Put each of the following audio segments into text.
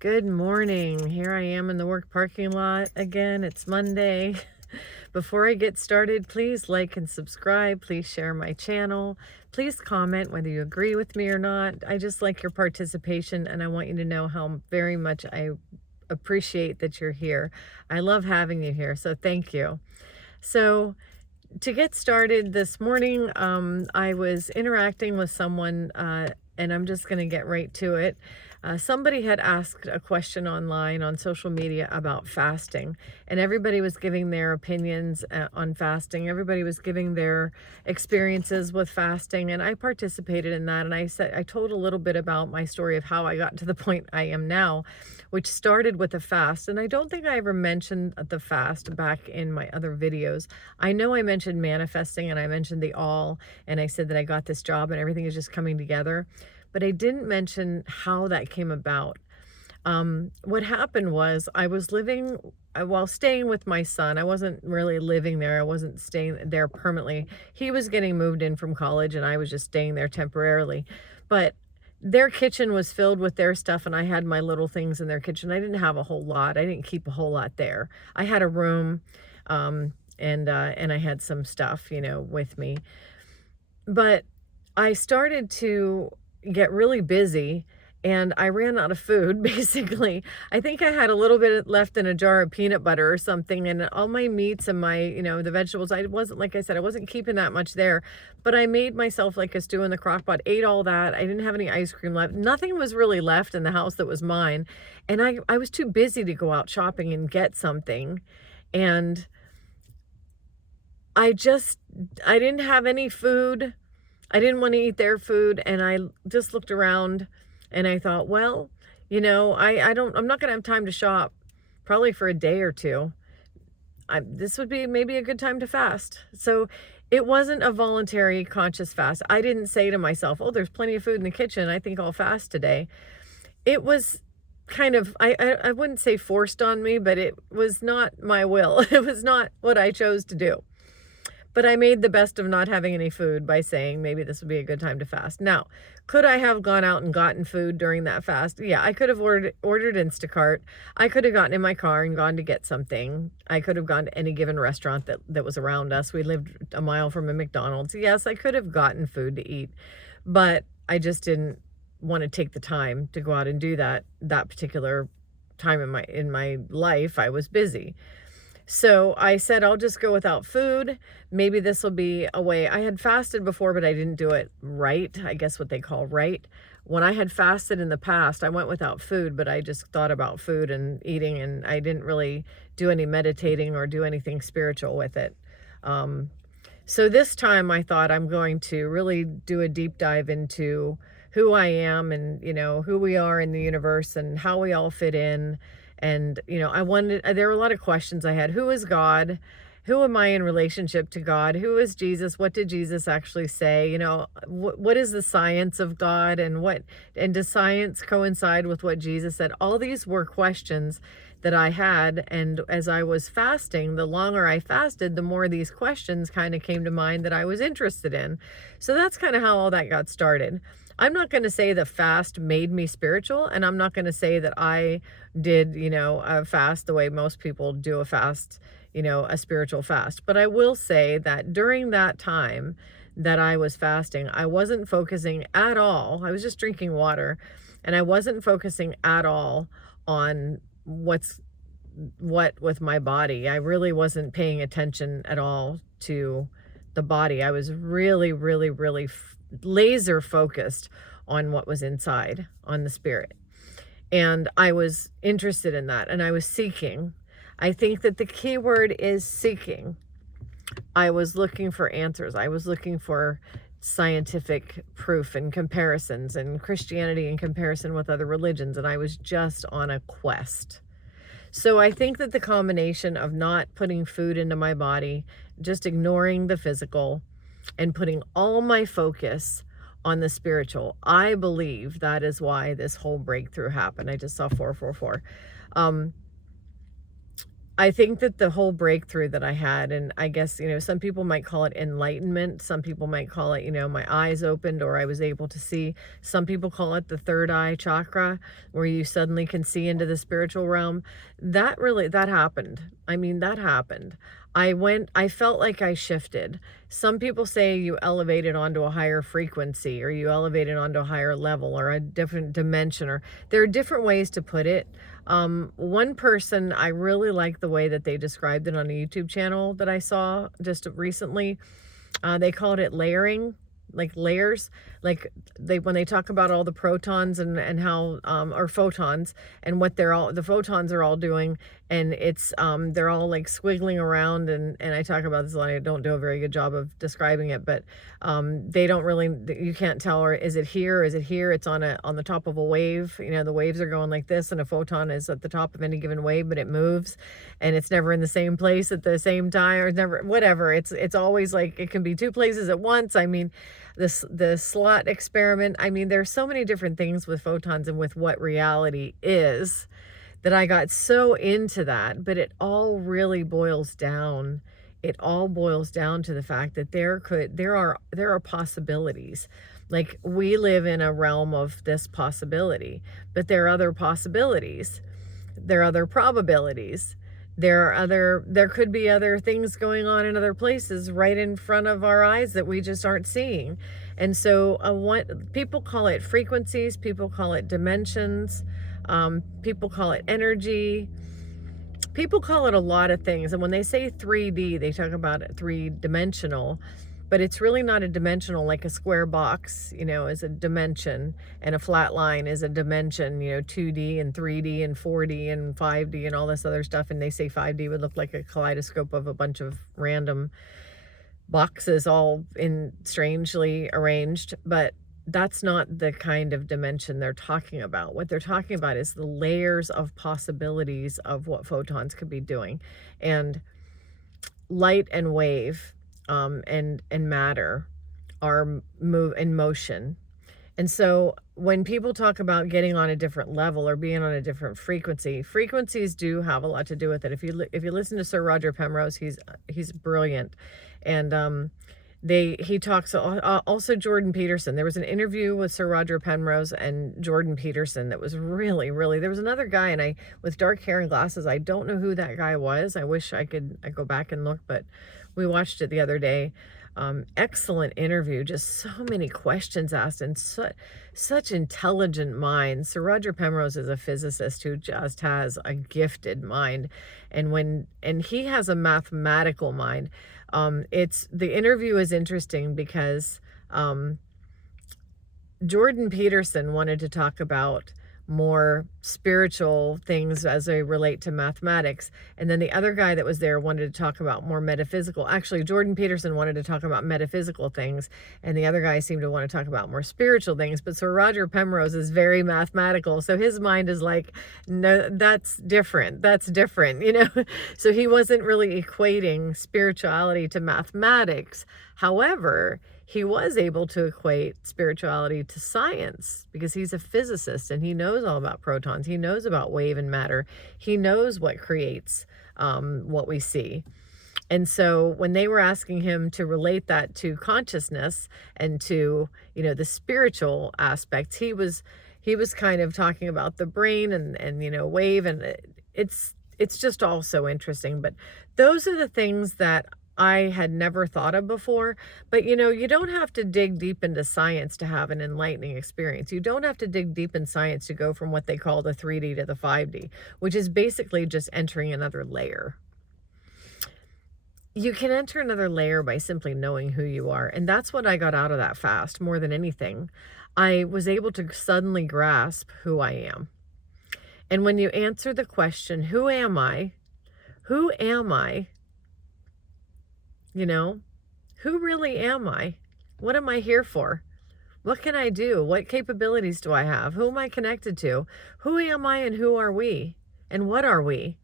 Good morning. Here I am in the work parking lot again. It's Monday. Before I get started, please like and subscribe. Please share my channel. Please comment whether you agree with me or not. I just like your participation, and I want you to know how very much I appreciate that you're here. I love having you here, so thank you. So, to get started this morning, I was interacting with someone, and I'm just going to get right to it. Somebody had asked a question online on social media about fasting, and everybody was giving their opinions on fasting. Everybody was giving their experiences with fasting, and I participated in that. And I told a little bit about my story of how I got to the point I am now, which started with a fast. And I don't think I ever mentioned the fast back in my other videos. I know I mentioned manifesting, and I mentioned the all, and I said that I got this job and everything is just coming together, but I didn't mention how that came about. What happened was I was living, while staying with my son. I wasn't really living there. I wasn't staying there permanently. He was getting moved in from college, and I was just staying there temporarily. But their kitchen was filled with their stuff, and I had my little things in their kitchen. I didn't have a whole lot. I didn't keep a whole lot there. I had a room, and I had some stuff, with me. But I started to get really busy, and I ran out of food basically. I think I had a little bit left in a jar of peanut butter or something, and all my meats and my, the vegetables, I wasn't, like I said, I wasn't keeping that much there, but I made myself like a stew in the crock pot, ate all that. I didn't have any ice cream left. Nothing was really left in the house that was mine. And I was too busy to go out shopping and get something. And I didn't have any food. I didn't want to eat their food, and I just looked around and I thought, well, I'm not going to have time to shop probably for a day or two. This would be maybe a good time to fast. So it wasn't a voluntary conscious fast. I didn't say to myself, oh, there's plenty of food in the kitchen, I think I'll fast today. It was kind of, I wouldn't say forced on me, but it was not my will. It was not what I chose to do. But I made the best of not having any food by saying maybe this would be a good time to fast. Now, could I have gone out and gotten food during that fast? Yeah, I could have ordered Instacart. I could have gotten in my car and gone to get something. I could have gone to any given restaurant that was around us. We lived a mile from a McDonald's. Yes, I could have gotten food to eat, but I just didn't want to take the time to go out and do that particular time in my life. I was busy. So I said, I'll just go without food. Maybe this will be a way. I had fasted before, but I didn't do it right. I guess what they call right. When I had fasted in the past, I went without food, but I just thought about food and eating, and I didn't really do any meditating or do anything spiritual with it. So this time I thought I'm going to really do a deep dive into who I am, and, who we are in the universe and how we all fit in. And, there were a lot of questions I had. Who is God? Who am I in relationship to God? Who is Jesus? What did Jesus actually say? What is the science of God, and does science coincide with what Jesus said? All these were questions that I had. And as I was fasting, the longer I fasted, the more these questions kind of came to mind that I was interested in. So that's kind of how all that got started. I'm not going to say that fast made me spiritual, and I'm not going to say that I did, a fast the way most people do a fast, a spiritual fast. But I will say that during that time that I was fasting, I wasn't focusing at all. I was just drinking water, and I wasn't focusing at all on what with my body. I really wasn't paying attention at all to the body. I was really, really, really laser focused on what was inside, on the spirit. And I was interested in that, and I was seeking. I think that the key word is seeking. I was looking for answers. I was looking for scientific proof and comparisons, and Christianity in comparison with other religions, and I was just on a quest. So I think that the combination of not putting food into my body, just ignoring the physical, and putting all my focus on the spiritual, I believe that is why this whole breakthrough happened. I just saw 444. I think that the whole breakthrough that I had, and I guess, some people might call it enlightenment. Some people might call it, my eyes opened or I was able to see. Some people call it the third eye chakra, where you suddenly can see into the spiritual realm. That happened. I mean, that happened. I felt like I shifted. Some people say you elevated onto a higher frequency, or you elevated onto a higher level, or a different dimension, or there are different ways to put it. One person, I really like the way that they described it on a YouTube channel that I saw just recently. They called it layering, like layers, like when they talk about all the protons and how, or photons, and what the photons are all doing, and it's, they're all like squiggling around, and I talk about this a lot. I don't do a very good job of describing it, but, they don't really, you can't tell, or is it here, is it here? It's on the top of a wave. The waves are going like this, and a photon is at the top of any given wave, but it moves, and it's never in the same place at the same time, or never, whatever. It's always like, it can be two places at once. I mean, the slot experiment. I mean, there's so many different things with photons and with what reality is, that I got so into that. But it all really boils down. It all boils down to the fact that there are possibilities. Like, we live in a realm of this possibility, but there are other possibilities. There are other probabilities. There could be other things going on in other places right in front of our eyes that we just aren't seeing. And so, what people call it frequencies, people call it dimensions, people call it energy, people call it a lot of things. And when they say 3D, they talk about it three-dimensional, but it's really not a dimensional. Like a square box, is a dimension, and a flat line is a dimension, 2D and 3D and 4D and 5D and all this other stuff. And they say 5D would look like a kaleidoscope of a bunch of random boxes all in strangely arranged, but that's not the kind of dimension they're talking about. What they're talking about is the layers of possibilities of what photons could be doing. And light and wave, and matter are in motion. And so when people talk about getting on a different level or being on a different frequency, frequencies do have a lot to do with it. If you listen to Sir Roger Penrose, he's brilliant. And he talks, also Jordan Peterson. There was an interview with Sir Roger Penrose and Jordan Peterson that was really, really, there was another guy with dark hair and glasses. I don't know who that guy was. I wish I go back and look, but we watched it the other day. Excellent interview, just so many questions asked, and such intelligent minds. Sir Roger Penrose is a physicist who just has a gifted mind, and he has a mathematical mind. The interview is interesting because Jordan Peterson wanted to talk about more spiritual things as they relate to mathematics, and then the other guy that was there wanted to talk about more metaphysical. Actually, Jordan Peterson wanted to talk about metaphysical things, and the other guy seemed to want to talk about more spiritual things. But Sir Roger Penrose is very mathematical, so his mind is like, no, that's different, so he wasn't really equating spirituality to mathematics. However, he was able to equate spirituality to science, because he's a physicist and he knows all about protons. He knows about wave and matter. He knows what creates what we see. And so when they were asking him to relate that to consciousness and to, the spiritual aspects, he was kind of talking about the brain and wave, and it's just all so interesting. But those are the things that I had never thought of before. But you don't have to dig deep into science to have an enlightening experience. You don't have to dig deep in science to go from what they call the 3D to the 5D, which is basically just entering another layer. You can enter another layer by simply knowing who you are. And that's what I got out of that fast more than anything. I was able to suddenly grasp who I am. And when you answer the question, who am I? Who am I? Who really am I? What am I here for? What can I do? What capabilities do I have? Who am I connected to? Who am I and who are we? And what are we?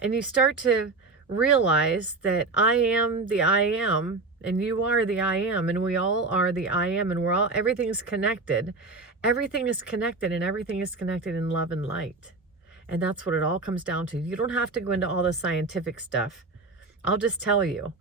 And you start to realize that I am the I am, and you are the I am, and we all are the I am, and everything's connected. Everything is connected, and everything is connected in love and light. And that's what it all comes down to. You don't have to go into all the scientific stuff. I'll just tell you.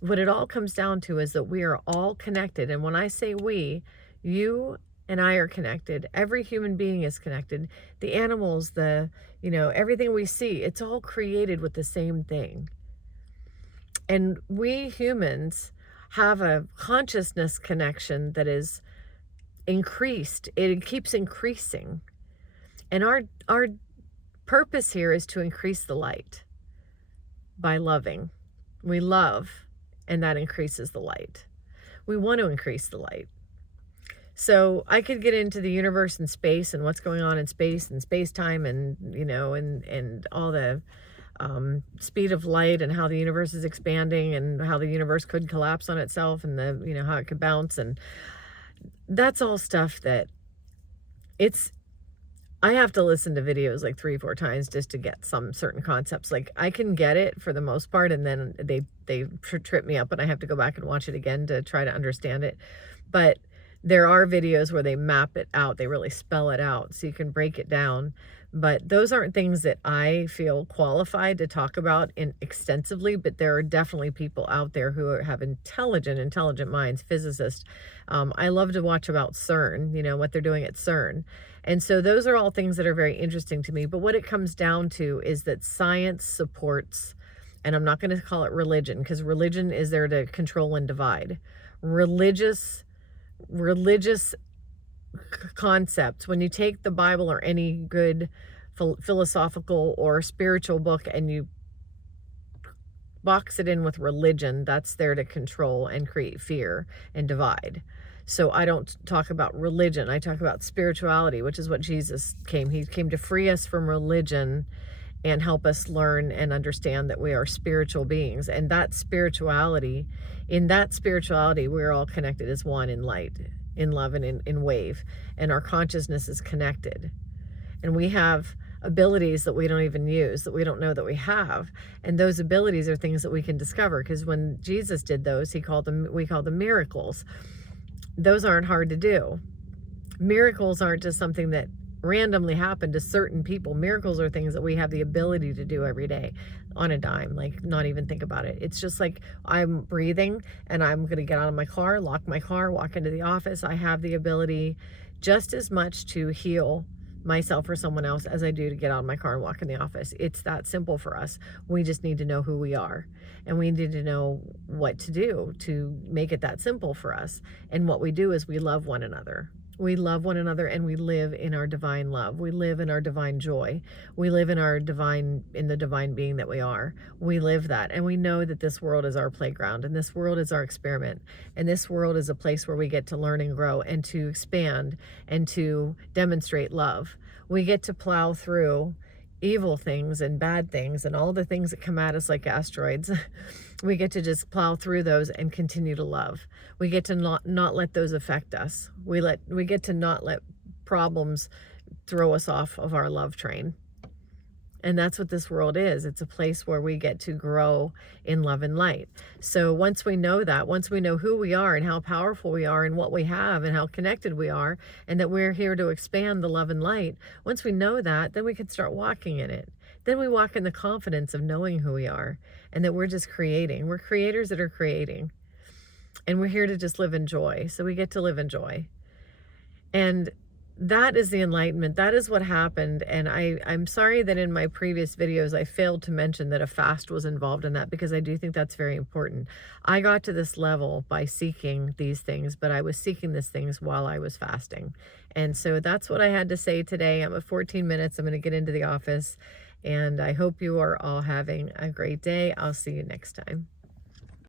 What it all comes down to is that we are all connected. And when I say we, you and I are connected. Every human being is connected. The animals, everything we see, it's all created with the same thing. And we humans have a consciousness connection that is increased. It keeps increasing. And our purpose here is to increase the light by loving. We love, and that increases the light. We want to increase the light. So I could get into the universe and space and what's going on in space and space-time and, and all the speed of light and how the universe is expanding and how the universe could collapse on itself and how it could bounce. And that's all stuff that I have to listen to videos like 3-4 times just to get some certain concepts. Like I can get it for the most part, and then they trip me up and I have to go back and watch it again to try to understand it. But there are videos where they map it out. They really spell it out so you can break it down. But those aren't things that I feel qualified to talk about extensively, but there are definitely people out there who have intelligent minds, physicists. I love to watch about CERN, what they're doing at CERN. And so those are all things that are very interesting to me. But what it comes down to is that science supports, and I'm not going to call it religion, because religion is there to control and divide. Religious concepts, when you take the Bible or any good philosophical or spiritual book and you box it in with religion, that's there to control and create fear and divide. So I don't talk about religion. I talk about spirituality, which is what Jesus came. He came to free us from religion and help us learn and understand that we are spiritual beings. And that spirituality, we're all connected as one in light, in love, and in wave. And our consciousness is connected. And we have abilities that we don't even use, that we don't know that we have. And those abilities are things that we can discover, because when Jesus did those, we call them miracles. Those aren't hard to do. Miracles aren't just something that randomly happen to certain people. Miracles are things that we have the ability to do every day on a dime, like not even think about it. It's just like I'm breathing and I'm going to get out of my car, lock my car, walk into the office. I have the ability just as much to heal myself or someone else as I do to get out of my car and walk in the office. It's that simple for us. We just need to know who we are, and we need to know what to do to make it that simple for us. And what we do is we love one another. We love one another, and we live in our divine love. We live in our divine joy. We live in the divine being that we are. We live that, and we know that this world is our playground, and this world is our experiment, and this world is a place where we get to learn and grow and to expand and to demonstrate love. We get to plow through evil things and bad things and all the things that come at us like asteroids. We get to just plow through those and continue to love. We get to not let those affect us. We get to not let problems throw us off of our love train. And that's what this world is. It's a place where we get to grow in love and light. So once we know that, once we know who we are and how powerful we are and what we have and how connected we are, and that we're here to expand the love and light, once we know that, then we can start walking in it. Then we walk in the confidence of knowing who we are and that we're just creating. We're creators that are creating. And we're here to just live in joy. So we get to live in joy. And that is the enlightenment. That is what happened. And I'm sorry that in my previous videos I failed to mention that a fast was involved in that, because I do think that's very important. I got to this level by seeking these things, but I was seeking these things while I was fasting. And so that's what I had to say today. I'm at 14 minutes. I'm going to get into the office, and I hope you are all having a great day. I'll see you next time.